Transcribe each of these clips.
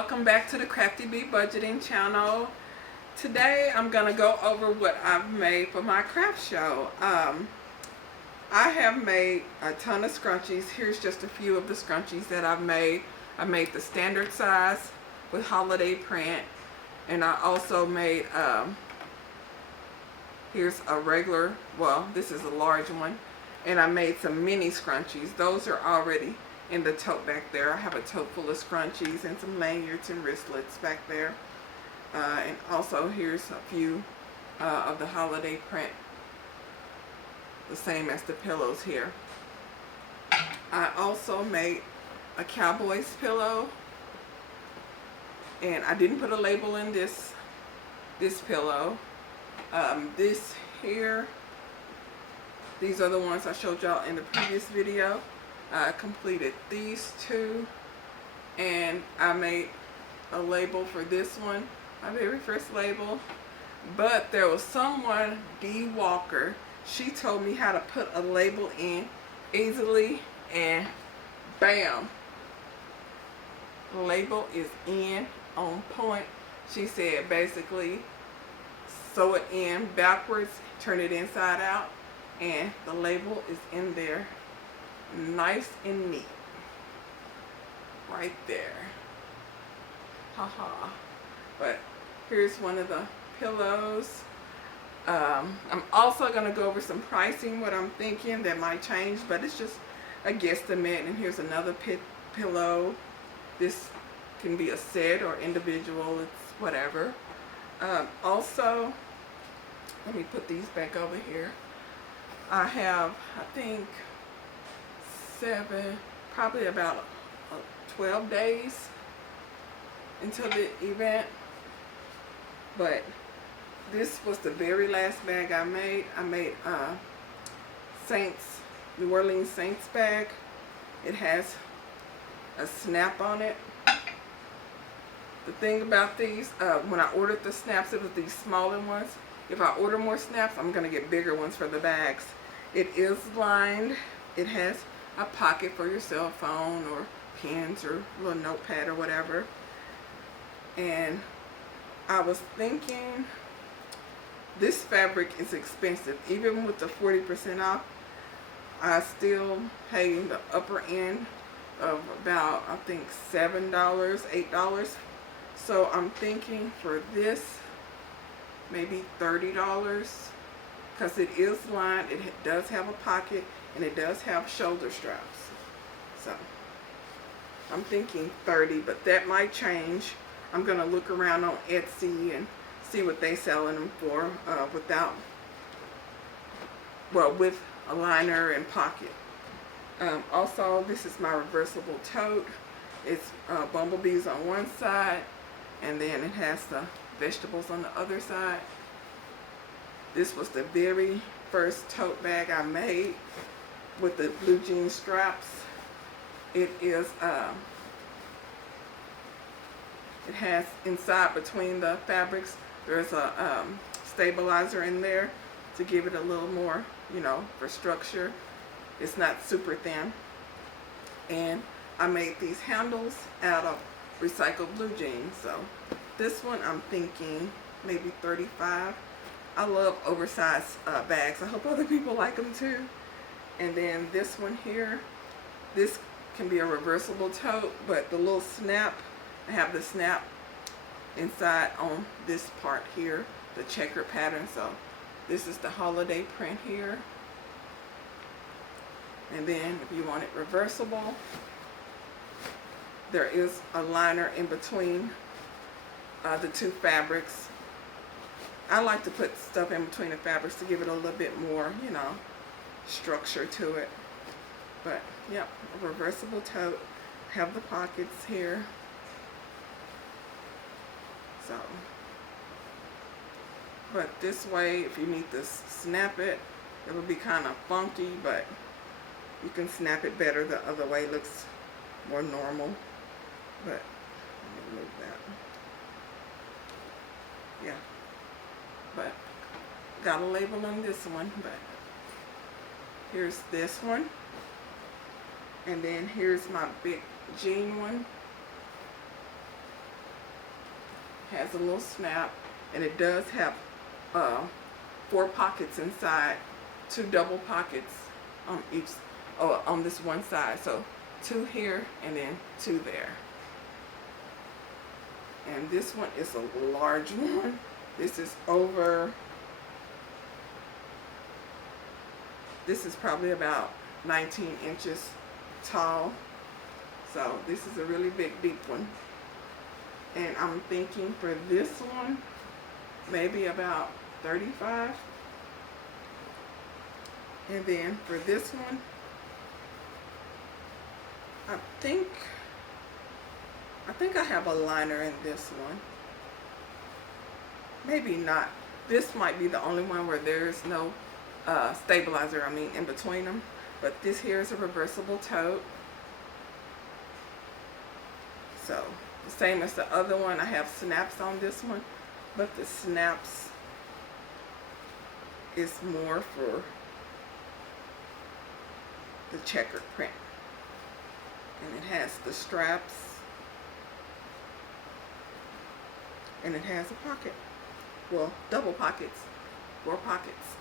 welcome back to the Crafty Bee Budgeting channel. Today I'm going to go over what I've made for my craft show. I have made a ton of scrunchies. Here's just a few of the scrunchies that I've made. I made the standard size with holiday print, and I also made, here's a regular, well, this is a large one, and I made some mini scrunchies. Those are already in the tote back there. I have a tote full of scrunchies and some lanyards and wristlets back there. And also here's a few of the holiday print, the same as the pillows here. I also made a cowboy's pillow, and I didn't put a label in this pillow. This here, these are the ones I showed y'all in the previous video. I completed these two, and I made a label for this one, my very first label. But there was someone, Dee Walker, she told me how to put a label in easily, and bam, the label is in on point. She said basically sew it in backwards, turn it inside out, and the label is in there nice and neat right there. Haha. But here's one of the pillows. I'm also going to go over some pricing, what I'm thinking that might change, but it's just a guesstimate. And here's another pillow. This can be a set or individual, it's whatever. Also, let me put these back over here. I have, I think, probably about 12 days until the event. But this was the very last bag I made. I made New Orleans Saints bag. It has a snap on it. The thing about these, when I ordered the snaps, it was these smaller ones. If I order more snaps, I'm going to get bigger ones for the bags. It is lined. It has a pocket for your cell phone or pens or a little notepad or whatever. And I was thinking, this fabric is expensive. Even with the 40% off, I still pay the upper end of about, I think, $7, $8. So I'm thinking for this, maybe $30, because it is lined. It does have a pocket, and it does have shoulder straps. So I'm thinking 30, but that might change. I'm gonna look around on Etsy and see what they selling them for with a liner and pocket. Also, this is my reversible tote. It's bumblebees on one side, and then it has the vegetables on the other side. This was the very first tote bag I made with the blue jean straps. It is it has inside, between the fabrics, there's a stabilizer in there to give it a little more, you know, for structure. It's not super thin. And I made these handles out of recycled blue jeans. So this one I'm thinking maybe 35. I love oversized bags. I hope other people like them too. And then this one here, this can be a reversible tote, but the little snap, I have the snap inside on this part here, the checkered pattern. So this is the holiday print here. And then if you want it reversible, there is a liner in between the two fabrics. I like to put stuff in between the fabrics to give it a little bit more, you know, structure to it. But yep, a reversible tote. Have the pockets here. So, but this way, if you need to snap it, it'll be kind of funky, but you can snap it better the other way. It looks more normal. But let me move that. Yeah. But got a label on this one, but here's this one, and then here's my big jean one. has a little snap, and it does have 4 pockets inside, 2 double pockets on each, on this one side. So 2 here and then 2 there. And this one is a large one. This is this is probably about 19 inches tall. So this is a really big, deep one. And I'm thinking for this one, maybe about 35. And then for this one, I think I have a liner in this one. Maybe not. This might be the only one where there's no stabilizer, in between them. But this here is a reversible tote. So the same as the other one, I have snaps on this one, but the snaps is more for the checkered print. And it has the straps, and it has a pocket. Well, double pockets, 4 pockets.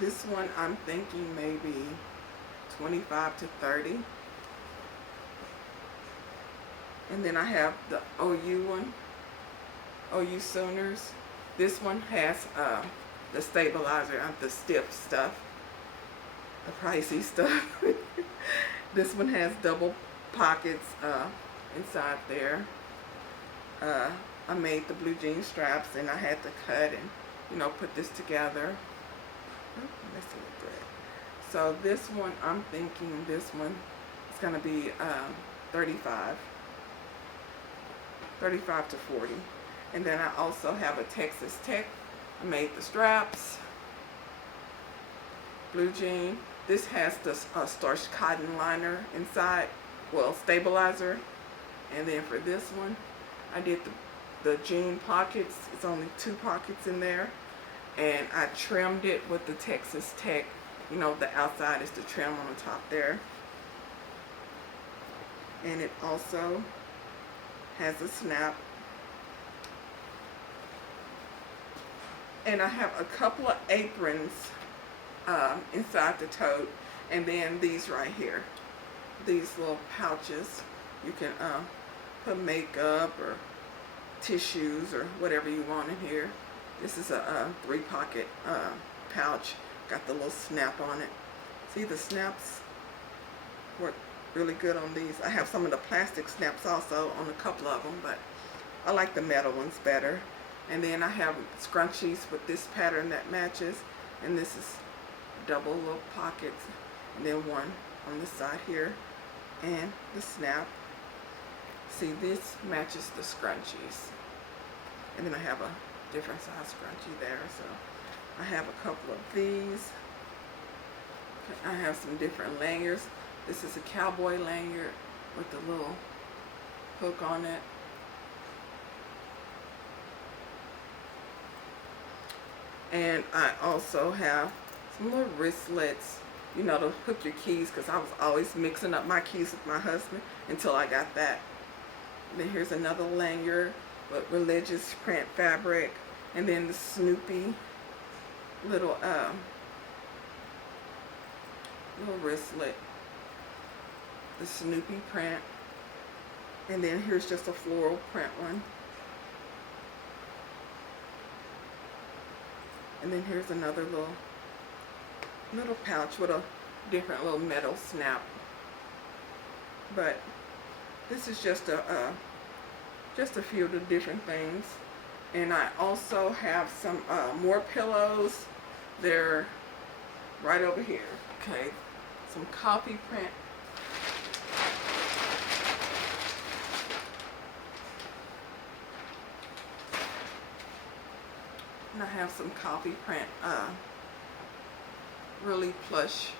This one I'm thinking maybe 25 to 30. And then I have the OU one, OU Sooners. This one has the stabilizer, the stiff stuff, the pricey stuff. This one has double pockets inside there. I made the blue jean straps, and I had to cut and put this together. Missing a thread. So this one, I'm thinking this one is going to be 35 to 40. And then I also have a Texas Tech. I made the straps, blue jean. This has the starched cotton liner inside, well, stabilizer. And then for this one, I did the jean pockets. It's only 2 pockets in there. And I trimmed it with the Texas Tech. The outside is the trim on the top there. And it also has a snap. And I have a couple of aprons inside the tote. And then these right here. These little pouches. You can put makeup or tissues or whatever you want in here. This is a 3-pocket pouch. Got the little snap on it. See, the snaps work really good on these. I have some of the plastic snaps also on a couple of them, but I like the metal ones better. And then I have scrunchies with this pattern that matches. And this is double little pockets. And then one on this side here. And the snap. See, this matches the scrunchies. And then I have a different size scrunchie there. So I have a couple of these. I have some different lanyards. This is a cowboy lanyard with a little hook on it. And I also have some little wristlets, to hook your keys, because I was always mixing up my keys with my husband until I got that. And then here's another lanyard with religious print fabric, and then the Snoopy little wristlet, the Snoopy print, and then here's just a floral print one, and then here's another little pouch with a different little metal snap. But this is just a few of the different things. And I also have some more pillows. They're right over here. Okay, some coffee print. And I have some coffee print, really plush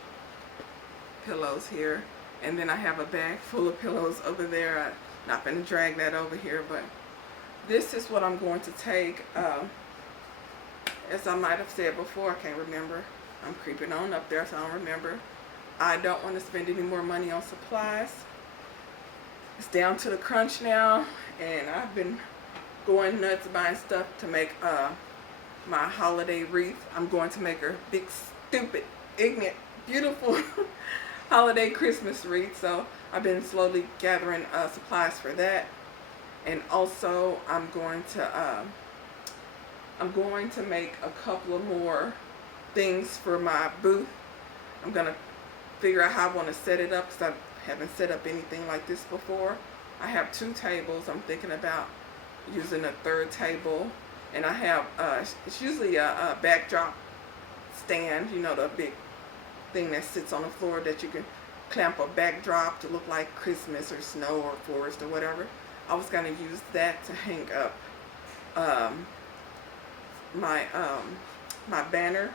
pillows here. And then I have a bag full of pillows over there. I'm not going to drag that over here, but this is what I'm going to take. As I might have said before, I can't remember. I'm creeping on up there, so I don't remember. I don't want to spend any more money on supplies. It's down to the crunch now, and I've been going nuts buying stuff to make my holiday wreath. I'm going to make a big, stupid, ignorant, beautiful holiday Christmas wreath. So I've been slowly gathering supplies for that. And also I'm going to make a couple of more things for my booth. I'm going to figure out how I want to set it up, because I haven't set up anything like this before. I have 2 tables. I'm thinking about using a 3rd table, and I have it's usually a backdrop stand, you know, the big thing that sits on the floor that you can clamp a backdrop to look like Christmas or snow or forest or whatever. I was going to use that to hang up my banner.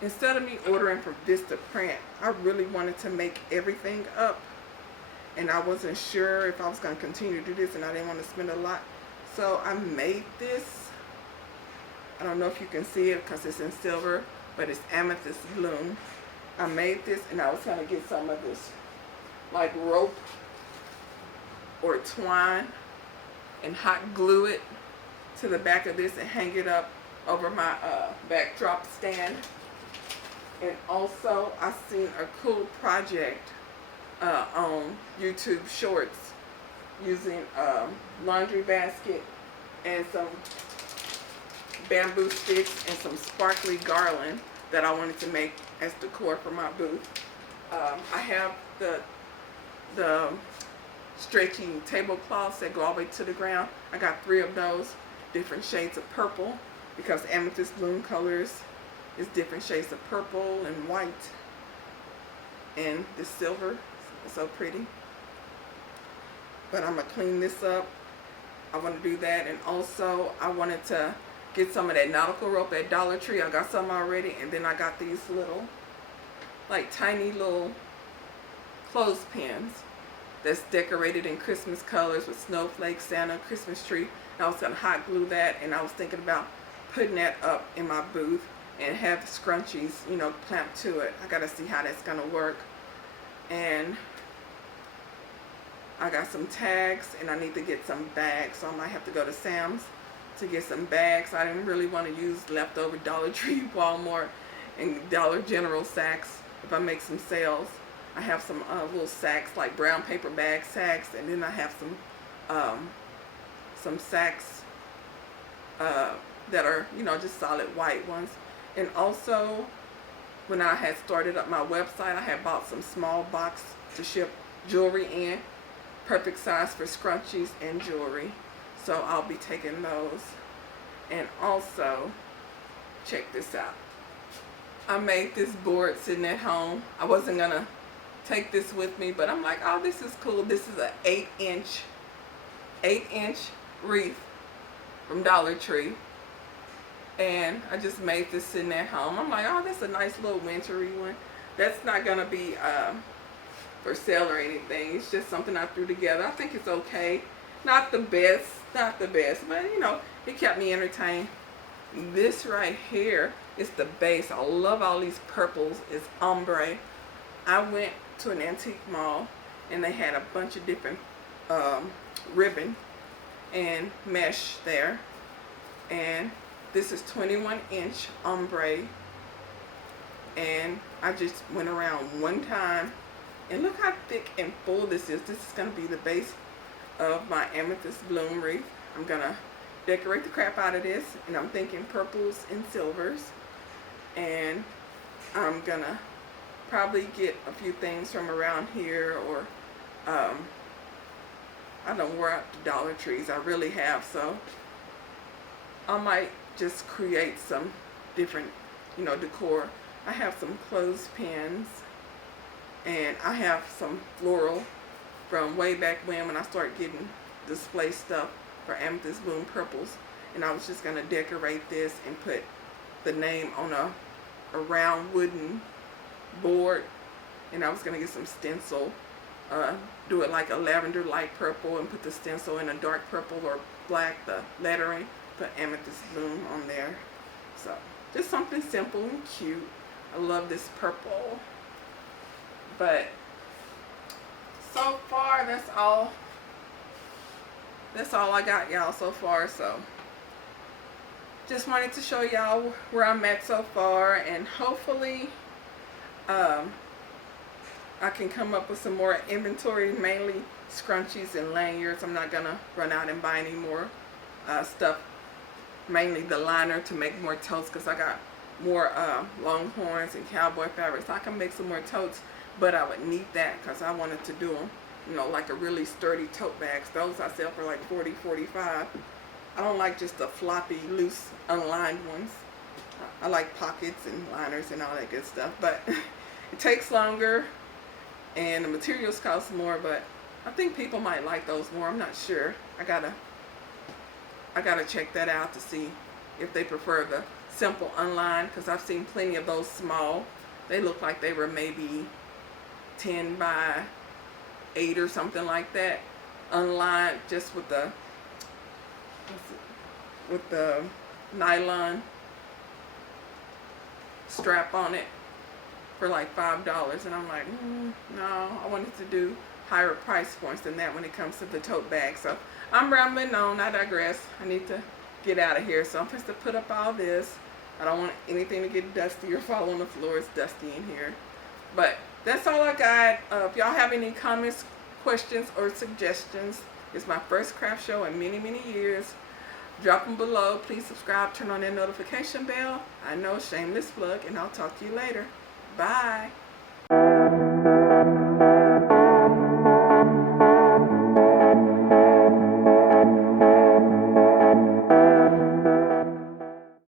Instead of me ordering from Vista Print, I really wanted to make everything up, and I wasn't sure if I was going to continue to do this, and I didn't want to spend a lot. So I made this. I don't know if you can see it because it's in silver, but it's amethyst bloom. I made this, and I was going to get some of this like rope or twine and hot glue it to the back of this and hang it up over my backdrop stand. And also I seen a cool project on YouTube Shorts using laundry basket and some bamboo sticks and some sparkly garland that I wanted to make as decor for my booth. I have the stretchy tablecloths that go all the way to the ground. I got 3 of those, different shades of purple, because amethyst bloom colors is different shades of purple and white, and the silver is so pretty. But I'm gonna clean this up. I want to do that, and also I wanted to get some of that nautical rope at Dollar Tree. I got some already, and then I got these little, like tiny little clothespins that's decorated in Christmas colors with snowflakes, Santa, Christmas tree. And I was gonna hot glue that, and I was thinking about putting that up in my booth and have scrunchies, you know, clamped to it. I gotta see how that's gonna work. And I got some tags, and I need to get some bags, so I might have to go to Sam's to get some bags. I didn't really want to use leftover Dollar Tree, Walmart, and Dollar General sacks if I make some sales. I have some little sacks, like brown paper bag sacks, and then I have some sacks that are, you know, just solid white ones. And also, when I had started up my website, I had bought some small box to ship jewelry in, perfect size for scrunchies and jewelry. So I'll be taking those. And also, check this out. I made this board sitting at home. I wasn't gonna take this with me, but I'm like, oh, this is cool. This is an 8-inch wreath from Dollar Tree. And I just made this sitting at home. I'm like, oh, that's a nice little wintry one. That's not gonna be for sale or anything. It's just something I threw together. I think it's okay. Not the best, but you know, it kept me entertained. This right here is the base. I love all these purples. It's ombre. I went to an antique mall, and they had a bunch of different ribbon and mesh there. And this is 21-inch ombre, and I just went around one time, and look how thick and full this is. This is going to be the base of my amethyst bloom wreath. I'm going to decorate the crap out of this, and I'm thinking purples and silvers, and I'm going to probably get a few things from around here, or I don't wear out the Dollar Trees. I really have, so I might just create some different, you know, decor. I have some clothespins, and I have some floral from way back when I started getting display stuff for amethyst bloom purples, and I was just gonna decorate this and put the name on a round wooden board, and I was gonna get some stencil, do it like a lavender light purple, and put the stencil in a dark purple or black, the lettering, put amethyst bloom on there. So just something simple and cute. I love this purple. But so far, that's that's all I got, y'all, so far. So just wanted to show y'all where I'm at so far, and hopefully I can come up with some more inventory, mainly scrunchies and lanyards. I'm not gonna run out and buy any more stuff, mainly the liner to make more totes, because I got more longhorns and cowboy fabrics. I can make some more totes, but I would need that because I wanted to do them, you know, like a really sturdy tote bags. Those I sell for like 40, 45. I don't like just the floppy, loose, unlined ones. I like pockets and liners and all that good stuff, but it takes longer and the materials cost more, but I think people might like those more. I'm not sure. I gotta check that out to see if they prefer the simple unlined, because I've seen plenty of those small. They look like they were maybe 10 by 8 or something like that, unlined, just with the nylon strap on it, for like $5, and I'm like, no, I wanted to do higher price points than that when it comes to the tote bag. So I'm rambling on, I digress. I need to get out of here, so I'm just to put up all this. I don't want anything to get dusty or fall on the floor. It's dusty in here. But that's all I got. If y'all have any comments, questions, or suggestions, it's my first craft show in many, many years. Drop them below. Please subscribe, turn on that notification bell. I know, shameless plug, and I'll talk to you later. Bye.